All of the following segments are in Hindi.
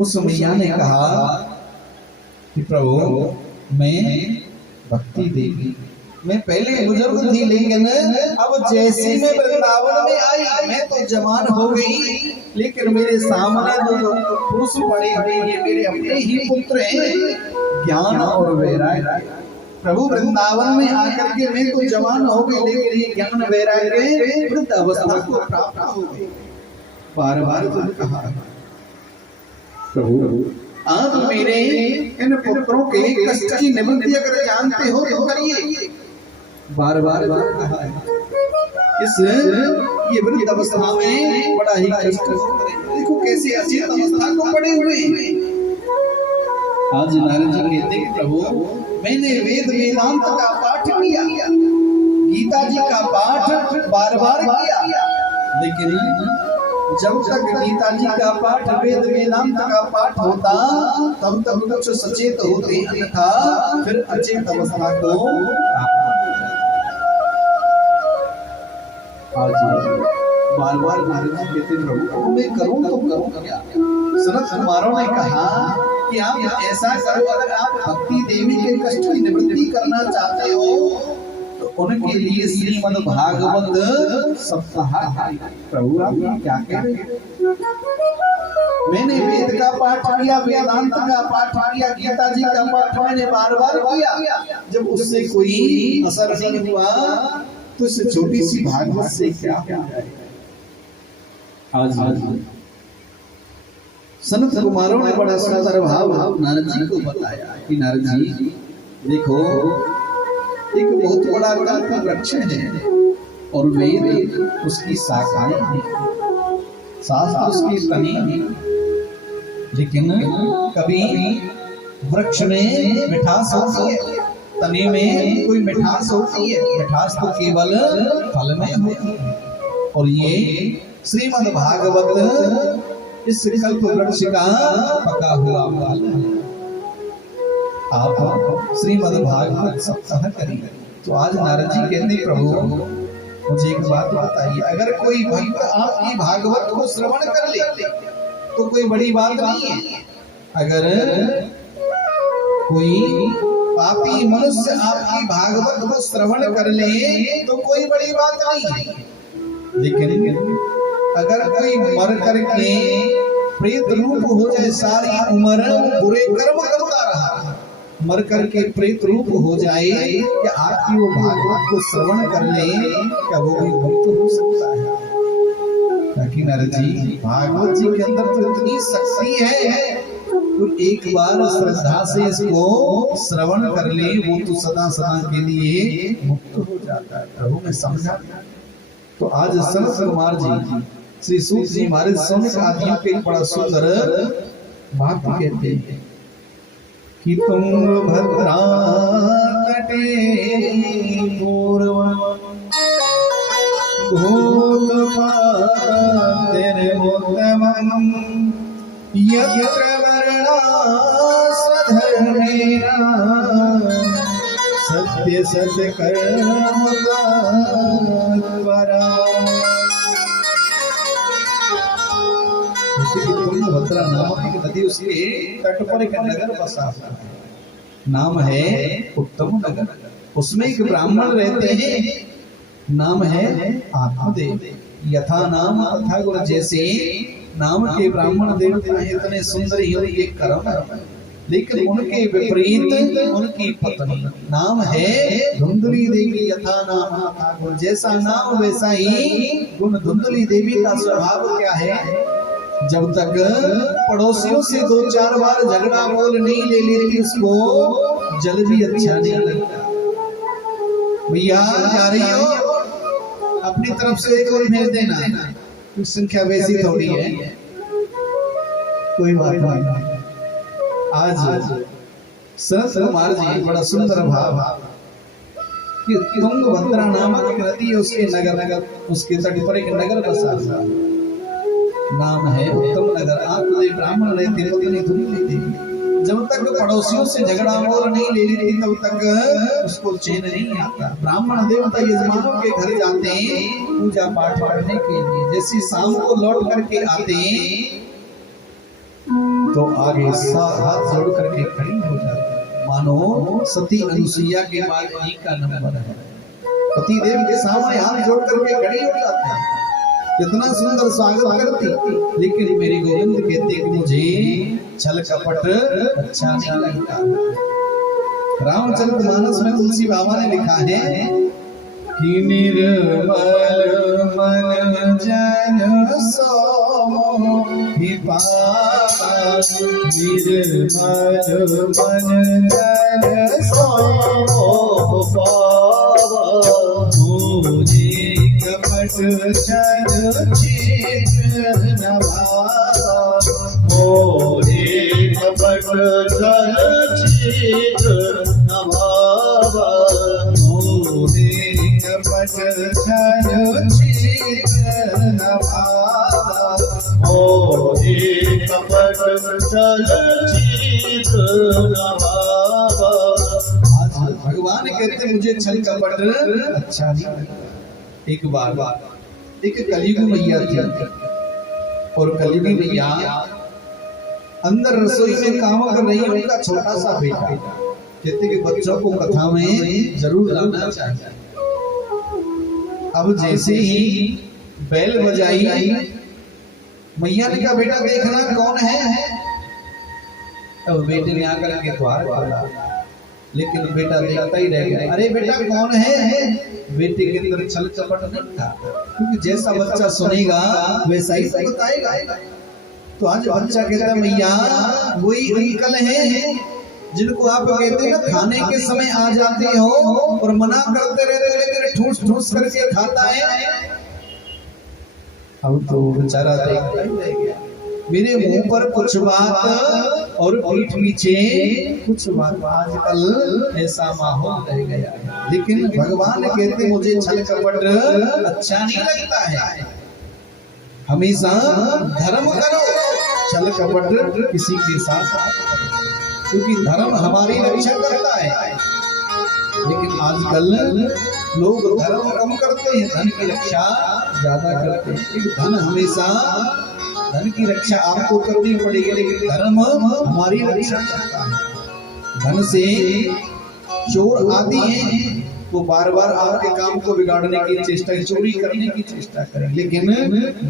उस मैया ने कहा कि प्रभु मैं भक्ति देवी, मैं पहले बुजुर्ग थी लेकिन अब जैसे मैं वृंदावन में आई मैं तो जवान हो गई, लेकिन मेरे सामने जो पुरुष पड़े हुए ये मेरे अपने ही पुत्र हैं ज्ञान और वैराग्य। प्रभु वृंदावन में आकर के मैं तो जवान हो गई लेकिन ये ज्ञान वैराग्य वृद्ध अवस्था को प्राप्त हो गई। बार बार तो कहा प्रभु आप मेरे इन पुत्रों के कष्ट की निवृत्ति अगर जानते हो तो करिए। बार बार कहा इस ये वृद्ध अवस्था में बड़ा ही कष्ट, देखो कैसे अचेत अवस्था को पड़े हुए हैं। आज नारद जी कहते हैं प्रभु मैंने वेद वेदांत का पाठ किया, गीता जी का पाठ बार बार किया, लेकिन जब तक गीता जी का पाठ वेद वेदांत का पाठ होता तब तक कुछ सचेत होते, अन्यथा फिर अचेत अवस्था को बार बार नारद जी कहते प्रभु मैं करूं तो करूं क्या। सनत कुमारों ने कहा कि आप ऐसा करो, अगर आप भक्ति देवी के कष्ट की निवृत्ति करना चाहते हो तो उनके लिए श्रीमद् भागवत सप्ताह। प्रभु आप क्या कह रहे हैं? मैंने वेद का पाठ किया, वेदांत का पाठ किया, गीता जी का पाठ मैंने बार बार किया, जब उससे कोई असर नहीं हुआ तो इस छोटी सी भागवत से क्या हो जाएगा। आज सनत कुमारों ने बड़ा सुंदर भाव नारद जी को बताया कि नारद जी देखो एक बहुत बड़ा कल्प वृक्ष है और वेद उसकी शाखाएं हैं, शास्त्र उसकी तनी है, लेकिन कभी वृक्ष में मिठास होती है, तने में कोई मिठास होती है, मिठास तो केवल फल में होती है। और ये श्रीमद् भागवत इस कल्प वृक्ष का पका हुआ फल है। आप श्रीमद् भागवत सप्ताह करिए। तो आज नारद जी कहते प्रभु मुझे एक बात बताइए, अगर कोई भक्त आपकी भागवत को श्रवण कर ले तो कोई बड़ी बात नहीं है, अगर कोई पापी मनुष्य आपकी भागवत को श्रवण कर ले तो कोई बड़ी बात नहीं है, लेकिन अगर कोई मर करके प्रेत रूप हो जाए, सारी उम्र बुरे कर्म करता रहा, मर करके प्रेत रूप हो जाए, क्या आपकी वो भागवत को श्रवण कर ले क्या वो भी मुक्त हो सकता है? ताकि नारद जी भागवत जी के अंदर तो इतनी शक्ति है, तो एक बार श्रद्धा से इसको श्रवण कर ले वो तो सदा सदा के लिए मुक्त हो जाता है। प्रभु में समझा। तो आज सनत कुमार जी श्री सूत जी महाराज सौनक आदियों के बड़ा सुंदर बात कहते हैं कि तुंगभद्रा तटे पूर्व भूतपातिर्मुत्तमं यत्र वर्णा स्वधर्मेण सत्य सत्य कर्म तत्परा। तुंगभद्रा नामक एक नदी उसके तट पर एक नगर बसा है, नाम है उत्तम नगर। उसमें एक ब्राह्मण रहते हैं, नाम है आत्मदेव। यथा नाम तथा गुण, जैसे नाम के ब्राह्मण देवता इतने सुंदर ही उनके कर्म, लेकिन उनके विपरीत उनकी पत्नी नाम है धुंधली देवी। यथा नाम तथा गुण, जैसा नाम वैसा ही गुण। धुंधली देवी का स्वभाव क्या है? जब तक पड़ोसियों से 2-4 बार झगड़ा बोल नहीं ले लेती उसको जल भी अच्छा नहीं लगता। भैया जा रही हो, अपनी तरफ से एक और भेज देना, कुछ संख्या वैसी थोड़ी है, कोई बात नहीं। आज सनत कुमार जी बड़ा सुंदर भाव कि तुंगभद्रा नामक एक नदी है, उसके नगर उसके तट पर एक नगर बसा हुआ, नाम है उत्तम नगर। आत्मदेव ब्राह्मण रहते पत्नी धुंधली देवी। जब तक पड़ोसियों से झगड़ा मोल नहीं ले लेती तब तक उसको चैन नहीं आता। ब्राह्मण देवता यजमानों के घर जाते हैं पूजा पाठ करने के लिए, जैसे शाम को लौट करके आते हैं तो आगे हाथ जोड़ करके खड़ी हो जाती, मानो सती अनुसुईया के बाद एक का नंबर है। पति देव के सामने हाथ जोड़ करके खड़ी हो जाते हैं, कितना सुंदर स्वागत करती। लेकिन मेरे गोविंद कहते कि मुझे छल कपट अच्छा नहीं लगता। रामचरितमानस में तुलसी बाबा ने लिखा है कि निर्मल मन जन सो मोहि पावा, निर्मल मन जन सो मोहि पावा, मोहि कपट छल चित्र न भावा, मोहि कपट छल चित्र न भावा, मोहि कपट छल चित्र न भावा, मोहि कपट छल चित्र न भावा। आज भगवान कहते मुझे छल कपट अच्छा नहीं लगता। एक बार एक कलयुगी मैया थी, और कलयुगी मैया अंदर रसोई में काम कर रही है। उनका छोटा सा बेटा कहते कि बच्चों को कथा में जरूर लाना चाहिए। अब जैसे ही बैल बजाई, मैया ने कहा बेटा देखना कौन है। अब बेटे ने आकर के द्वार खोला, लेकिन बेटा देखता ही रह गया। अरे बेटा कौन है? बेटे के अंदर छल कपट नहीं था, क्योंकि जैसा बच्चा सुनेगा वैसा ही बताएगा। तो आज बच्चा कहता है मैया वही अंकल हैं जिनको आप कहते हैं ना खाने के समय आ जाते हो और मना करते रहते, लेकिन ठूस ठूस करके खाता है। अब तो बेचारा देखता ही रह गया। मेरे मुंह पर कुछ बात और पीठ पीछे कुछ बात, आजकल ऐसा माहौल रह गया है। लेकिन भगवान कहते मुझे छल कपट अच्छा नहीं लगता है। हमेशा धर्म करो, छल कपट किसी के साथ, क्योंकि धर्म हमारी रक्षा करता है। लेकिन आजकल लोग धर्म कम करते हैं, धन की रक्षा ज्यादा करते हैं। धन हमेशा, धन की रक्षा आपको करनी पड़ेगी, लेकिन धर्म हमारी रक्षा करता है। धन से चोर आदि हैं, वो बार बार आपके काम को बिगाड़ने की चेष्टा, चोरी करने की चेष्टा करें, लेकिन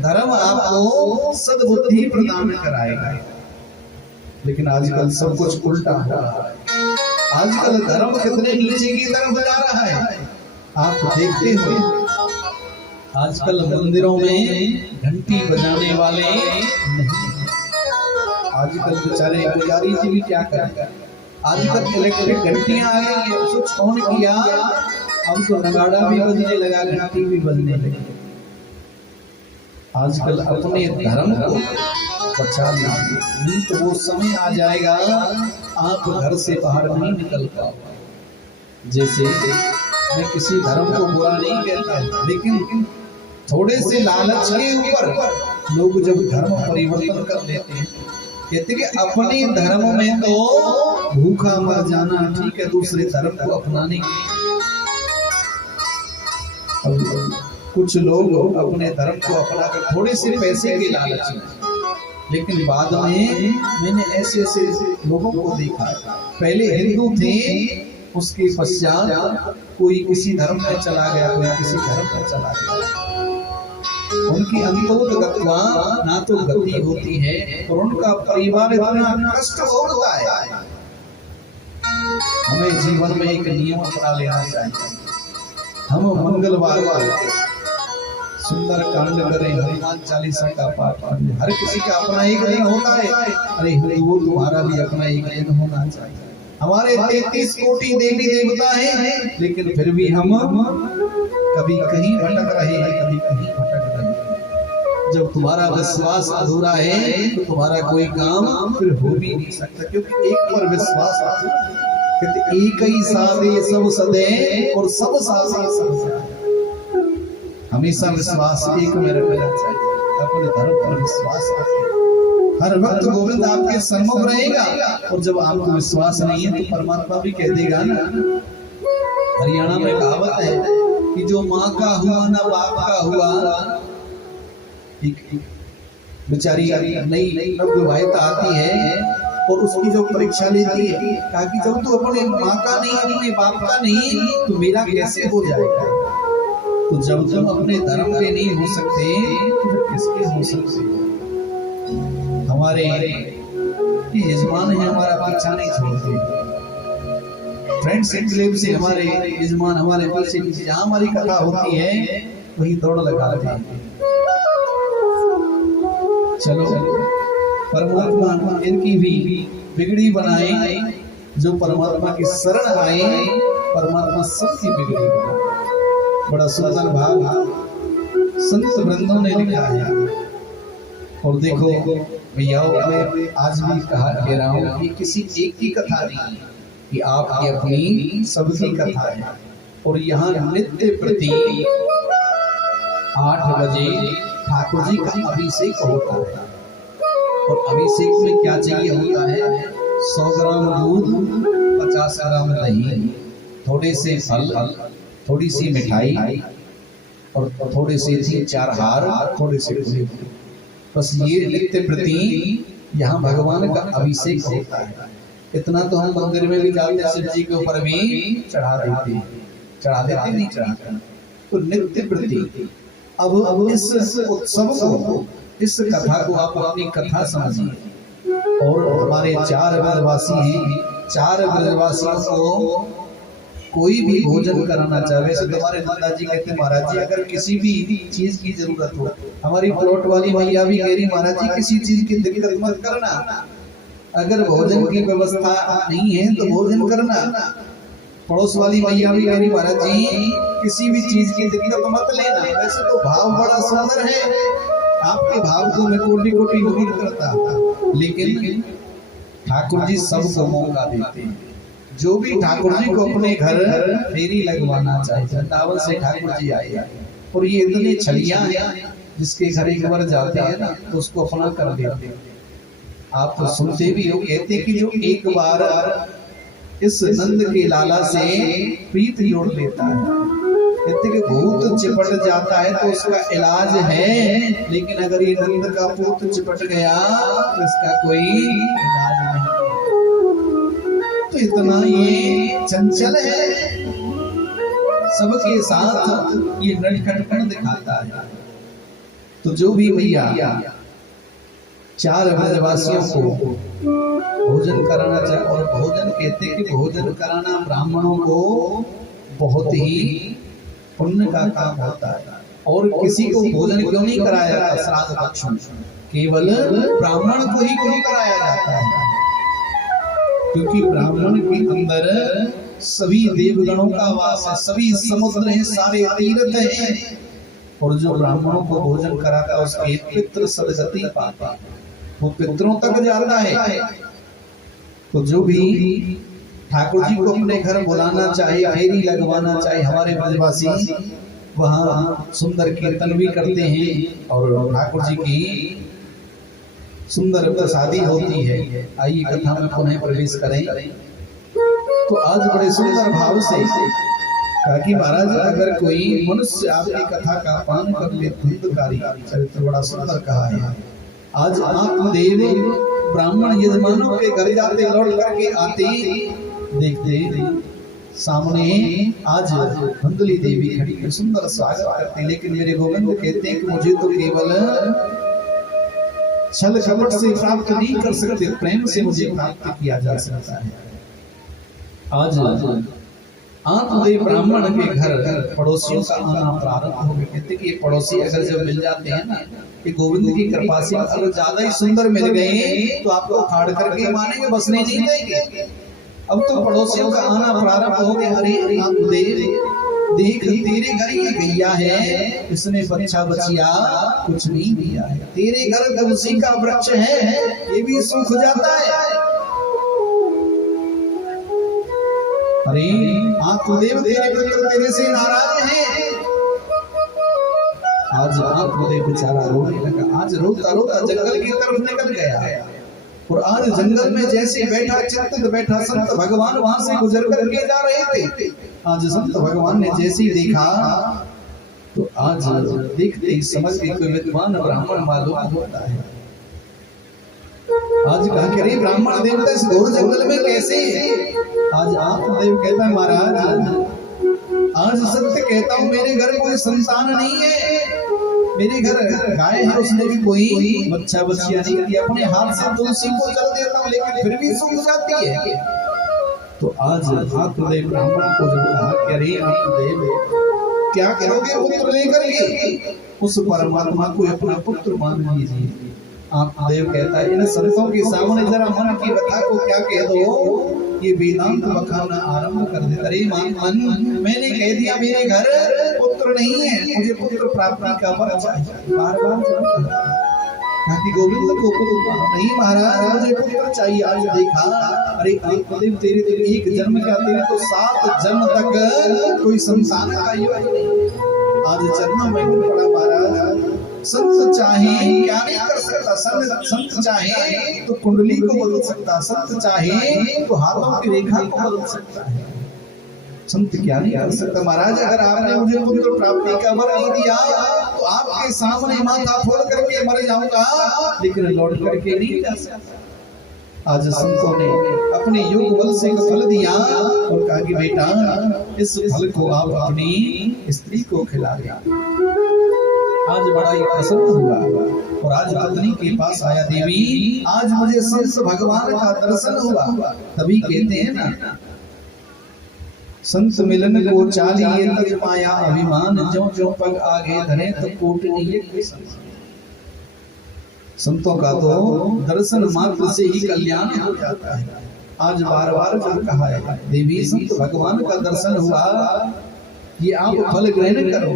धर्म आपको सद्बुद्धि प्रदान कराएगा। लेकिन आजकल सब कुछ उल्टा हो रहा है। आजकल धर्म कितने नीचे की तरफ जा रहा है, आप देखते हो। आजकल मंदिरों में घंटी बजाने वाले नहीं, आजकल बेचारे पुजारी जी भी क्या करेंगे। आजकल इलेक्ट्रिक घंटियां आ गई हैं, स्विच ऑन किया, अब तो नगाड़ा भी बजने लगा, घंटी भी बजने लगी। आजकल अपने धर्म को बचा लीजिए, नहीं तो वो समय आ जाएगा आप घर से बाहर नहीं निकल पाओगे। जैसे मैं किसी धर्म को बुरा नहीं कहता, लेकिन थोड़े से लालच के ऊपर लोग जब धर्म परिवर्तन कर लेते हैं, कहते कि अपने धर्म में तो भूखा मर जाना ठीक है, दूसरे धर्म को अपनाने के। कुछ लोग अपने धर्म को अपना कर थोड़े से पैसे के लालच में, लेकिन बाद में मैंने ऐसे ऐसे लोगों को देखा है, पहले हिंदू थे, उसके पश्चात कोई किसी धर्म में चला गया, कोई किसी धर्म में चला गया। उनकी अंतोगतवा ना तो गति होती है और उनका परिवार इतना कष्ट भोगता है। हमें जीवन में एक नियम अपना लेना चाहिए। हम मंगलवार सुंदर कांड करें, हनुमान चालीसा का पाठ करें। हर किसी का अपना एक दिन होता है, अरे हिंदुओं तुम्हारा भी अपना एक दिन होना चाहिए। हमारे 33 कोटि देवी देवता हैं, लेकिन फिर भी हम कभी कहीं भटक रहे हैं, कभी कहीं भटक रहे हैं। जब तुम्हारा विश्वास अधूरा है तो तुम्हारा कोई काम फिर हो भी नहीं सकता, क्योंकि एक पर विश्वास कहते एक ही साधे सब सदे और सब साधे सब सदे। हमेशा विश्वास एक में रखना चाहिए, अपने धर्म पर विश्वास रखें। हर वक्त गोविंद आपके सम्मुख रहेगा, और जब आपको विश्वास नहीं है तो परमात्मा भी कह देगा ना। हरियाणा में कहावत है कि जो माँ का हुआ ना बाप का हुआ, बेचारी नई नवविवाहिता आती है और उसकी जो परीक्षा लेती है, ताकि जब तू अपने माँ का नहीं, अपने बाप का नहीं, तो मेरा कैसे हो जाएगा। तो जब तुम अपने धर्म के नहीं हो सकते तो फिर किसके हो सकते। हमारे यजमान है, हमारा पीछा नहीं छोड़ते। फ्रेंड्स एनक्लेव से हमारे यजमान हमारे पीछे पीछे जहाँ हमारी कथा होती है वही दौड़ लगाते हैं। चलो परमात्मा इनकी भी बिगड़ी बनाए, जो परमात्मा की शरण आए परमात्मा सबकी बिगड़ी बनाए। बड़ा सुंदर भाव संत वृंदों ने लिखा है। और देखो भैया, मैं आज भी कह रहा हूँ कि किसी एक की कथा नहीं, कि आपकी अपनी सबकी कथा है। और यहाँ नित्य प्रति 8 बजे ठाकुर जी का अभिषेक होता है। और अभिषेक में क्या चाहिए होता है? 100 ग्राम दूध, 50 ग्राम दही, थोड़े से फल, थोड़ी सी मिठाई और थोड़े से 3-4 हार, थोड़े से फूल। बस ये नित्य प्रति यहाँ भगवान का अभिषेक होता है। इतना तो हम मंदिर में भी जाते हैं, शिव जी के ऊपर भी चढ़ा देते नहीं चढ़ाते। तो नित्य प्रति अब इस उत्सव को, इस कथा को आप अपनी कथा समझिए। और हमारे 4 ब्रजवासी हैं, 4 ब्रजवासियों को कोई भी भोजन कराना चाहे। वैसे तुम्हारे दादाजी कहते हैं महाराज जी अगर किसी भी चीज की जरूरत हो, हमारी प्लॉट वाली भैया भी कह रही महाराज जी किसी चीज की दिक्कत मत करना, अगर भोजन की व्यवस्था नहीं है तो भोजन करना। पड़ोस वाली भैया भी कह रही महाराज जी किसी भी चीज की दिक्कत मत लेना। वैसे तो भाव बड़ा सुंदर है, आपके भाव को मैं कोटि कोटि नमन करता, लेकिन ठाकुर जी सबको मौका देते हैं। जो भी ठाकुर जी को अपने घर फेरी लगवाना चाहे, वृंदावन से ठाकुर जी आए और ये इतने छलिया हैं, जिसके घर एक बार जाते हैं ना तो उसको अपना कर देते हैं। आप तो सुनते भी हो, कहते कि जो एक बार इस नंद के लाला से प्रीत जोड़ लेता है, कहते कि भूत चिपट जाता है तो उसका इलाज है, लेकिन अगर ये नंद का भूत चिपट गया तो इसका कोई इलाज नहीं। तो इतना ये चंचल है, सबके साथ ये नटखटपन दिखाता है। तो जो भी भैया 4 ब्रजवासियों को भोजन कराना चाहिए। और भोजन कहते कि भोजन कराना ब्राह्मणों को बहुत ही पुण्य का काम होता है। और किसी को भोजन क्यों नहीं कराया जाता श्राद्ध पक्ष में? केवल ब्राह्मण को ही क्यों कराया जाता है? क्योंकि ब्राह्मण के अंदर सभी देवगणों का वास है, सभी समुद्र हैं, सारे तीर्थ हैं। और जो ब्राह्मणों को भोजन कराता है उसके पितृ सदगति पाता है, वो पितरों तक जाता है। तो जो भी ठाकुर जी को अपने घर बुलाना चाहे, फेरी लगवाना चाहे, हमारे ब्रजवासी वहाँ सुंदर कीर्तन भी करते हैं और ठाकुर जी की सुंदर प्रसादी होती है। आइए कथा में पुनः प्रवेश करें। तो आज बड़े सुंदर भाव से कहा कि महाराज अगर कोई मनुष्य आपकी कथा का पान कर ले धुंधकारी चरित्र बड़ा सुंदर कहा है। आज आत्मदेव ब्राह्मण यजमानों के घर जाते, लौट करके आते, देखते सामने आज धुंधली देवी खड़ी है, सुंदर स्वागत करते। लेकिन मेरे गोविंद कहते हैं कि मुझे तो केवल छल कपट से प्राप्त नहीं कर सकते, प्रेम से मुझे प्राप्त किया जा सकता है। आज आत्मदेव ब्राह्मण के घर पड़ोसियों का आना प्रारंभ हो गया। कहते कि ये पड़ोसी अगर जब मिल जाते हैं ना, कि गोविंद की कृपा से अगर ज्यादा ही सुंदर मिल गए तो आपको खाड़ करके मानेंगे, बसने नहीं देंगे। अब तो पड़ोसियों का आना प्रारंभ हो गया। अरे आत्मदेव देख तेरे घर ये गैया है, इसने बच्चा बचिया कुछ नहीं दिया है। तेरे घर तुलसी का वृक्ष है, ये भी सूख जाता है। अरे आत्मदेव तेरे पुत्र तेरे से नाराज हैं। आज आत्मदेव बेचारा रोने लगा। आज रोता रोता जंगल की तरफ निकल गया। और आज जंगल में जैसे बैठा चिंतित बैठा संत भगवान वहां से गुजर करके जा रहे थे। आज संत भगवान ने जैसे ही देखा तो आज देखते ही समझ के कोई विद्वान ब्राह्मण मालूम होता है। आज कहा कि अरे ब्राह्मण देवता इस घोर जंगल में कैसे? आज आत्मदेव कहता है महाराज आज सत्य कहता हूँ मेरे घर कोई संतान नहीं है, मेरे घर गाय है उसने भी कोई बच्चा बच्चियां नहीं की, अपने हाथ से तुलसी को जल देता हूँ लेकिन फिर भी सूख जाती है। तो आज आत्मदेव ब्राह्मण को जब कहा कि अरे आत्मदेव क्या करोगे पुत्र लेकर के? उस परमात्मा को अपना पुत्र मान लीजिए। आत्मदेव कहता है इन संतों के सामने जरा मन की कथा को क्या कह दो, ये वेदांत बखाना आरंभ कर दे। अरे मन मैंने कह दिया मेरे घर पुत्र नहीं है, मुझे पुत्र प्राप्ति का वर चाहिए। बार बार गोविंद को पुत्र नहीं महाराज मुझे पुत्र चाहिए। आज देखा अरे आत्मदेव तेरे दिल एक जन्म का तेरे तो 7 जन्म तक कोई संतान का योग नहीं। आज जन्म में पड़ा महाराज संत चाहे क्या नहीं कर सकता, संत चाहे तो कुंडली को बदल सकता, संत चाहे तो हाथों की रेखा को बदल सकता है, संत क्या नहीं कर सकता। महाराज अगर आपने मुझे पुत्र प्राप्ति का वर नहीं दिया तो आपके सामने माथा फोड़ करके मर जाऊंगा, लेकिन लौट करके नहीं जा सकता। आज संतों ने अपने योग बल से फल दिया और कहा कि बेटा इस फल को आप अपनी स्त्री को खिला दिया। आज बड़ा ही प्रसन्न हुआ और आज पत्नी के पास आया, देवी आज मुझे संत भगवान का दर्शन हुआ। तभी कहते हैं ना संत मिलन को चालिए तज माया अभिमान, जो जो पग आगे धरे तब कोटनीय। संतों का तो दर्शन मात्र से ही कल्याण हो जाता है। आज बार बार जो कहा है देवी संत भगवान का दर्शन हुआ, ये आप फल ग्रहण करो।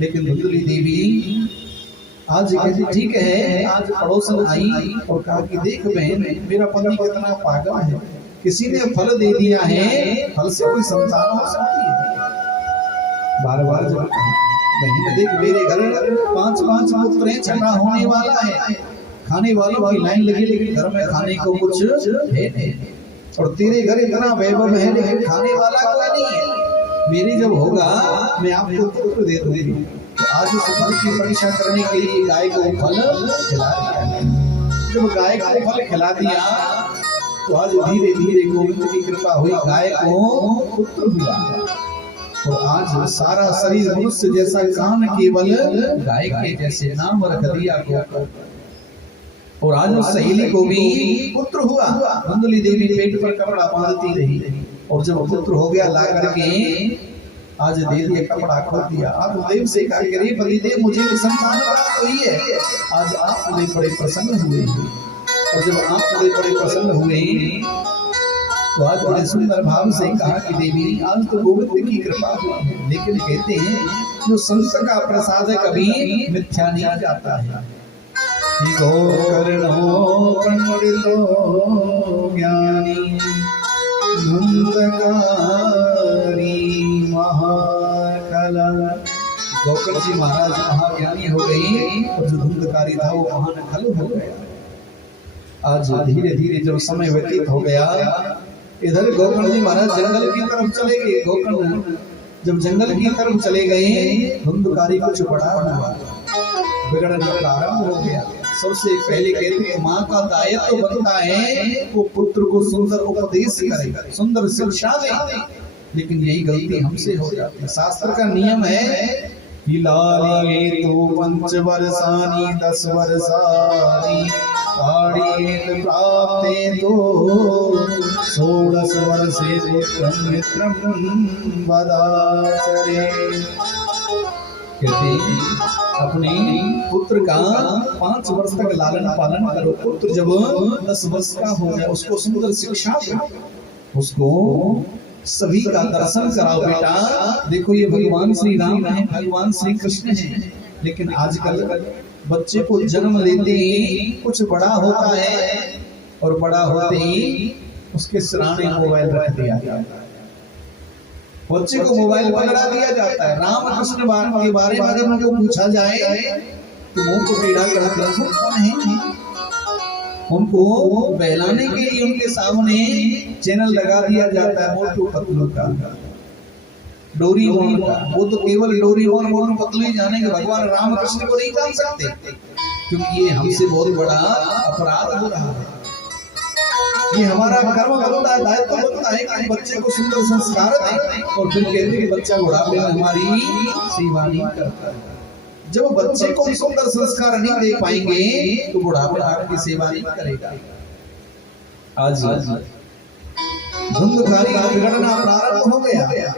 लेकिन धुंधली देवी आज कहती ठीक है। आज पड़ोसन आई और कहा कि देख बहन मेरा पति कितना पागल है, किसी ने फल दे दिया है, फल से कोई संतान हो सकती है। बार बार जब बहन देख मेरे घर 5-5 पुत्र हैं, छठा होने वाला है, खाने वालों की लाइन लगी लेकिन घर में खाने को कुछ है नहीं, और तेरे घर इतना वैभव है लेकिन खाने वाला कोई नहीं है। मेरी जब होगा मैं आपको पुत्र दे दूंगी। तो आज इस फल की परीक्षा करने के लिए गाय को फल खिला दिया। जब गाय को फल खिला दिया तो आज धीरे धीरे गोविंद की कृपा हुई, गाय को पुत्र हुआ और आज सारा शरीर मनुष्य जैसा, कान केवल गाय के जैसे, नाम रख दिया को। और आज उस सहेली को भी पुत्र हुआ। धुंधली देवी पेट पर कपड़ा बांधती रही और जब पुत्र हो गया ला करके आज दे दिया, कपड़ा खोल दिया। आत्मदेव से कहा कि पतिदेव मुझे संतान प्राप्त हुई है। आज आत्मदेव बड़े प्रसन्न हुए और जब आत्मदेव बड़े प्रसन्न हुए तो आज बड़े सुंदर भाव से कहा कि देवी आज तो गोविंद की कृपा हुई, लेकिन कहते हैं जो संत का प्रसाद कभी मिथ्या नहीं जाता है। पंडितो ज्ञानी धुंधकारी महाकला। गोकर्ण जी महाराज महाज्ञानी हो गई और जो धुंधकारी था वो महानखल हो गया। आज धीरे धीरे जब समय व्यतीत हो गया, इधर गोकर्ण जी महाराज जंगल की तरफ चले गए। गोकर्ण जब जंगल की तरफ चले गए, धुंधकारी कुछ बड़ा हुआ, बिगड़ना प्रारंभ हो गया। सबसे पहले कहते हैं माँ का दायित्व तो बनता है वो पुत्र को सुंदर उपदेश करे, सुंदर शिक्षा दे, लेकिन यही गलती हमसे हो जाती है। शास्त्र का नियम है लाली तो 5 वर्षानी 10 वर्षानी आड़ीत प्राप्ते तो 16 वर्षे पुत्रं मित्रं वदाचरे। कहते अपने पुत्र का 5 वर्ष तक लालन पालन करो। पुत्र जब 10 वर्ष का हो जाए उसको सुंदर शिक्षा दो, उसको सभी का दर्शन कराओ। बेटा देखो ये भगवान श्री राम है, भगवान श्री कृष्ण है, लेकिन आजकल बच्चे को जन्म लेते ही कुछ बड़ा होता है और बड़ा होते ही उसके सिराने मोबाइल रख दिया जाता है, बच्चे को मोबाइल पकड़ा दिया जाता है। राम कृष्ण के बारे में अगर उनको पूछा जाए तो मुंह को टेढ़ा करके कौन है, उनको बहलाने के लिए उनके सामने चैनल लगा दिया जाता है मोटू पतलू का, डोरीमोन का। वो तो केवल डोरीमोन मोटू पतलू ही जानेंगे, भगवान राम कृष्ण को नहीं जान सकते, क्योंकि ये हमसे बहुत बड़ा अपराध हो रहा है। ये हमारा कर्म बनता है, दायित्व बनता है कि बच्चे को सुंदर संस्कार दें। और फिर कहते हैं कि बच्चा बुढ़ापे में हमारी सेवा नहीं करता। जब बच्चे को सुंदर संस्कार नहीं दे पाएंगे तो बुढ़ापे आपकी सेवा नहीं करेगा। आज धुंधकारी बिगड़ना प्रारंभ हो गया।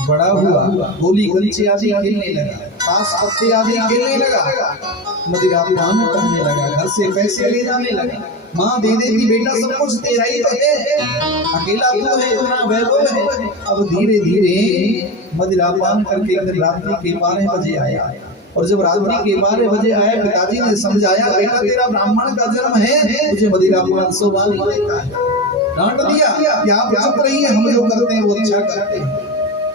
बड़ा हुआ, गोली गलची आदि खेलने लगा, ताश पत्ते आदि खेलने लगा, मदिरा पान करने लगा, घर से पैसे ले जाने लगा। माँ दे देती, बेटा सब कुछ तेरा ही तो है, अकेला तू है, इतना वैभव है। अब धीरे धीरे मदिरा पान करके एक दिन रात्रि के 12 बजे आया। और जब रात्रि के 12 बजे आया, पिताजी ने समझाया, बेटा तेरा ब्राह्मण का जन्म है, तुझे मदिरा पान शोभा नहीं देता है। डांट दिया कि आप चुप रहिए, हम जो करते हैं वो अच्छा करते हैं।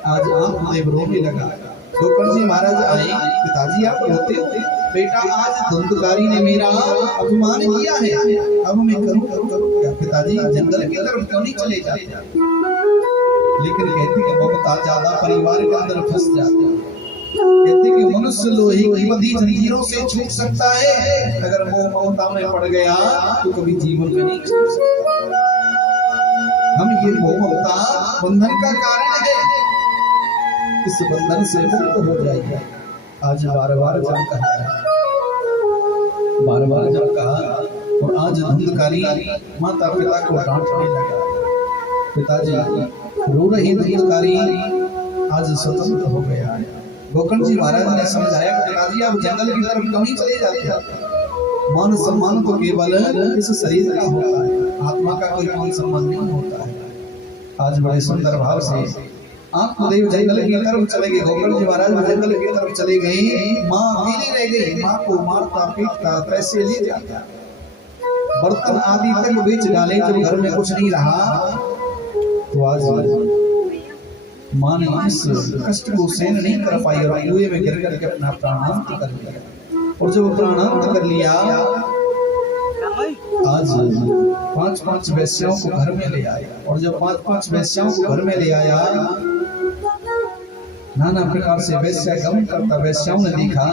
आज आप देव रोने लगा। गोकर्ण जी महाराज आए, पिताजी आप रोते होते, बेटा आज धुंधकारी ने मेरा अपमान किया है, अब मैं करूं क्या? पिताजी जंगल की तरफ क्यों नहीं चले जाते? लेकिन कहते कि ममता ज्यादा परिवार के अंदर फंस जाती है। कहते कि मनुष्य लोहे की बंधी जंजीरों से छूट सकता है, अगर वो ममता में पड़ गया तो कभी जीवन में नहीं छूट सकता। हम ये ममता बंधन का कारण है, इस बंधन से मुक्त हो जाइए। आज बार बार जब कहा और आज धुंधकारी माता पिता को डांटने लगा। पिताजी रो रहे धुंधकारी आज स्वतंत्र हो गया। गोकर्ण जी महाराज ने समझाया, पिताजी आप जंगल की तरफ क्यों नहीं चले जाते? मान सम्मान तो केवल इस शरीर का होता है, आत्मा का कोई मान सम्मान नहीं होता है। आज बड़े सुंदर भाव से आप देव जंगल की तरफ चले गए। गोकर्ण जी महाराज जंगल की तरफ चले गए। माँ अकेली रह गई, माँ को मारता पीटता, पैसे ले जाता, बर्तन आदि तक बेच डाले, तो घर में कुछ नहीं रहा। तो आज माँ ने इस कष्ट को सहन नहीं कर पाई और कुएं में गिर करके अपना प्राणांत कर लिया। और जब प्राणांत कर लिया, आज 5-5 वैश्याओं को घर में ले आया। और जब 5-5 वैश्याओं को घर में ले आया, नाना प्रकार से वैश्या गमन करता। वैश्याओं ने देखा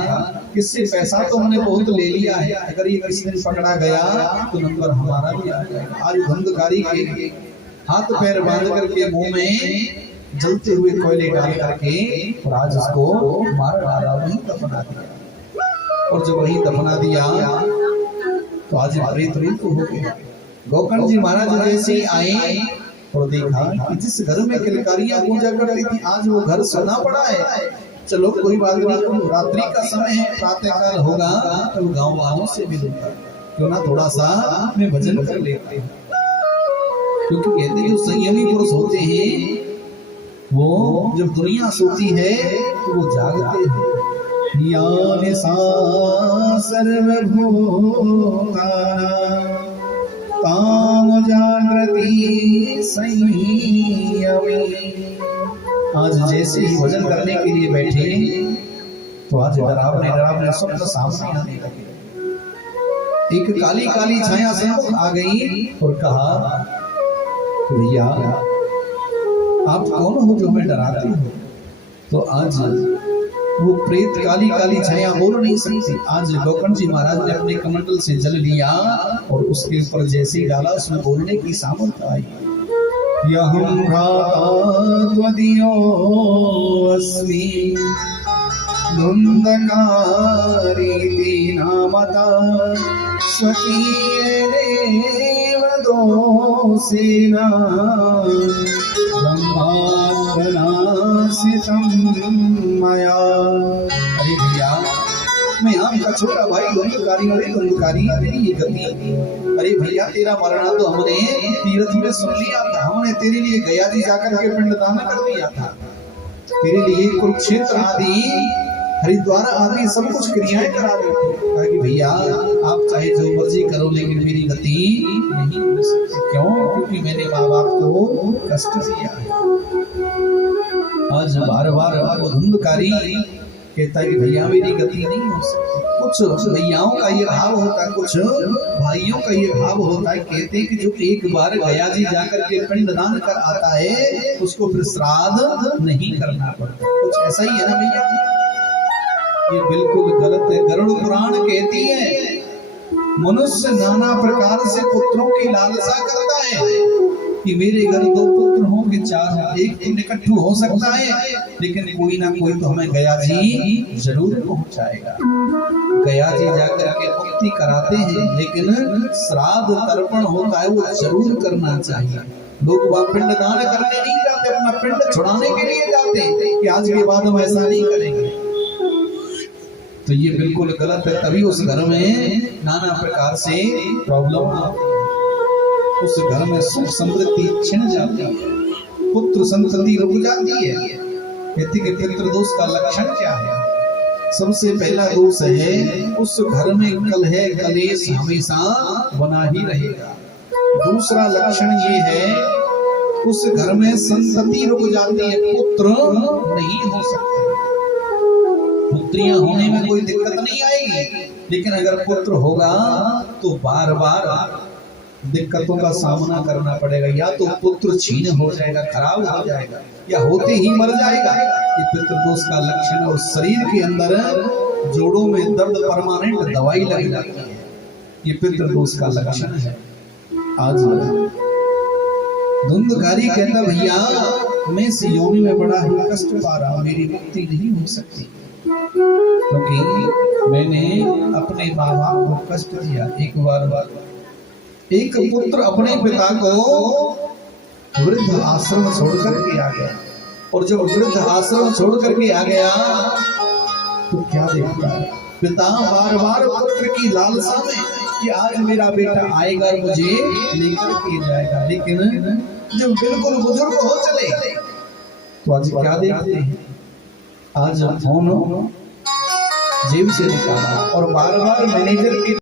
इससे पैसा तो हमने बहुत ले लिया है, अगर ये किसी दिन पकड़ा गया तो नंबर हमारा भी आ जाएगा। आज धुंधकारी के हाथ पैर बांध करके मुंह में जलते हुए कोयले डाल करके और आज उसको मार डाला, वहीं दफना दिया। और जब वहीं दफना दिया तो आज प्रेत रूप हो गया। गोकर्ण जी महाराज जैसे आए और देखा कि जिस घर में किलकारियां पूजा करती थी, आज वो घर सुना पड़ा है। चलो कोई बात नहीं, रात्रि का समय है, प्रातः काल होगा तो गांव वालों से मिलूंगा, क्यों ना थोड़ा सा मैं भजन कर लेता हूँ। क्योंकि कहते हैं जो संयमी पुरुष होते हैं वो जब दुनिया सोती है तो वो जागते हैं। यानि सा सर्वभूतानां ताम जागृति संयमी। आज जैसे ही भजन करने के लिए बैठे तो आज डरावने स्वप्न सामने आने लगे। एक काली काली छाया सम्मुख आ गई और कहा, भैया आप कौन हो जो मैं डराती हूँ? तो आज वो प्रेत काली काली छाया बोल नहीं सकती। आज गोकर्ण जी महाराज ने अपने कमंडल से जल लिया और उसके ऊपर जैसे ही डाला उसमें बोलने की सामर्थ्य आई। यहं भ्रातृदियो अस्मि धुंधकारी नामता स्वकीयेनेव दोषेण ब्रह्मार्पणासितं मया। अरे भैया, मैं आपका छोटा भाई धुंधकारी तेरी ये गति। अरे भैया, तेरा मरना तो हमने तीर्थ में सुन लिया था, हमने तेरे लिए गया जी जाकर के पिंडदान कर दिया था, तेरे लिए कुरुक्षेत्र आदि हरिद्वार आदि सब कुछ क्रियाएं करा दी थी। कि भैया आप चाहे जो मर्जी करो लेकिन मेरी गति नहीं हो सकती। क्यों? क्योंकि मैंने माँ बाप को कष्ट दिया है। आज बार बार आपको धुंधकारी कहता है कि भैया मेरी गति नहीं हो सकती। कुछ भैयाओं का ये भाव होता है, कुछ भाइयों का ये भाव होता है, कहते हैं कि जो एक बार गया जी जाकर के पिंडदान कर आता है उसको फिर श्राद्ध नहीं करना पड़ता। कुछ ऐसा ही है ना भैया? ये बिल्कुल गलत है। गरुड़ पुराण कहती है मनुष्य नाना प्रकार से पुत्रों की लालसा करता है कि मेरे घर 2 पुत्र हों कि 4, एक तो निकट्ठू हो सकता है, लेकिन कोई ना कोई तो हमें गया जी जरूर पहुंचाएगा। गया जी जाकर के मुक्ति कराते हैं, लेकिन श्राद्ध तर्पण होता है वो जरूर करना चाहिए। लोग वह पिंड दान करने नहीं जाते, अपना पिंड छुड़ाने के लिए जाते हैं कि आज के बाद हम ऐसा नहीं करेंगे। तो ये बिल्कुल गलत है। तभी उस घर में नाना प्रकार से प्रॉब्लम आती है, उस घर में सुख समृद्धि छिन जाती है, पुत्र संतति रुक जाती है। कहते कि पितृ दोष का लक्षण क्या है? सबसे पहला दोष है उस घर में कलह कलेश हमेशा बना ही रहेगा। दूसरा लक्षण ये है उस घर में संतति रुक जाती है, पुत्र नहीं हो सकते। पुत्रियां होने में कोई दिक्कत नहीं आएगी, लेकिन अगर पुत्र होगा तो बार बार दिक्कतों का सामना करना पड़ेगा। या तो पुत्र छीन हो जाएगा, खराब हो जाएगा, या होते ही मर जाएगा। ये पितृदोष का लक्षण है। और शरीर के अंदर जोड़ों में दर्द परमानेंट दवाई लग जाती है, ये पितृदोष का लक्षण है। आज धुंधकारी कहता भैया मैं इस योनि में बड़ा ही कष्ट पा रहा हूं, मेरी मुक्ति नहीं हो सकती क्योंकि मैंने अपने माँ बाप को कष्ट दिया। एक बार एक पुत्र अपने पिता को वृद्ध आश्रम छोड़ करके आ गया, और जब वृद्ध आश्रम छोड़ करके आ गया तो क्या देखता है, पिता बार बार पुत्र की लालसा में कि आज मेरा बेटा आएगा मुझे लेकर के जाएगा, लेकिन जब बिल्कुल बुजुर्ग हो चले तो आज क्या देखते हैं, आज फोन जेब से निकाला और बार बार मैनेजर के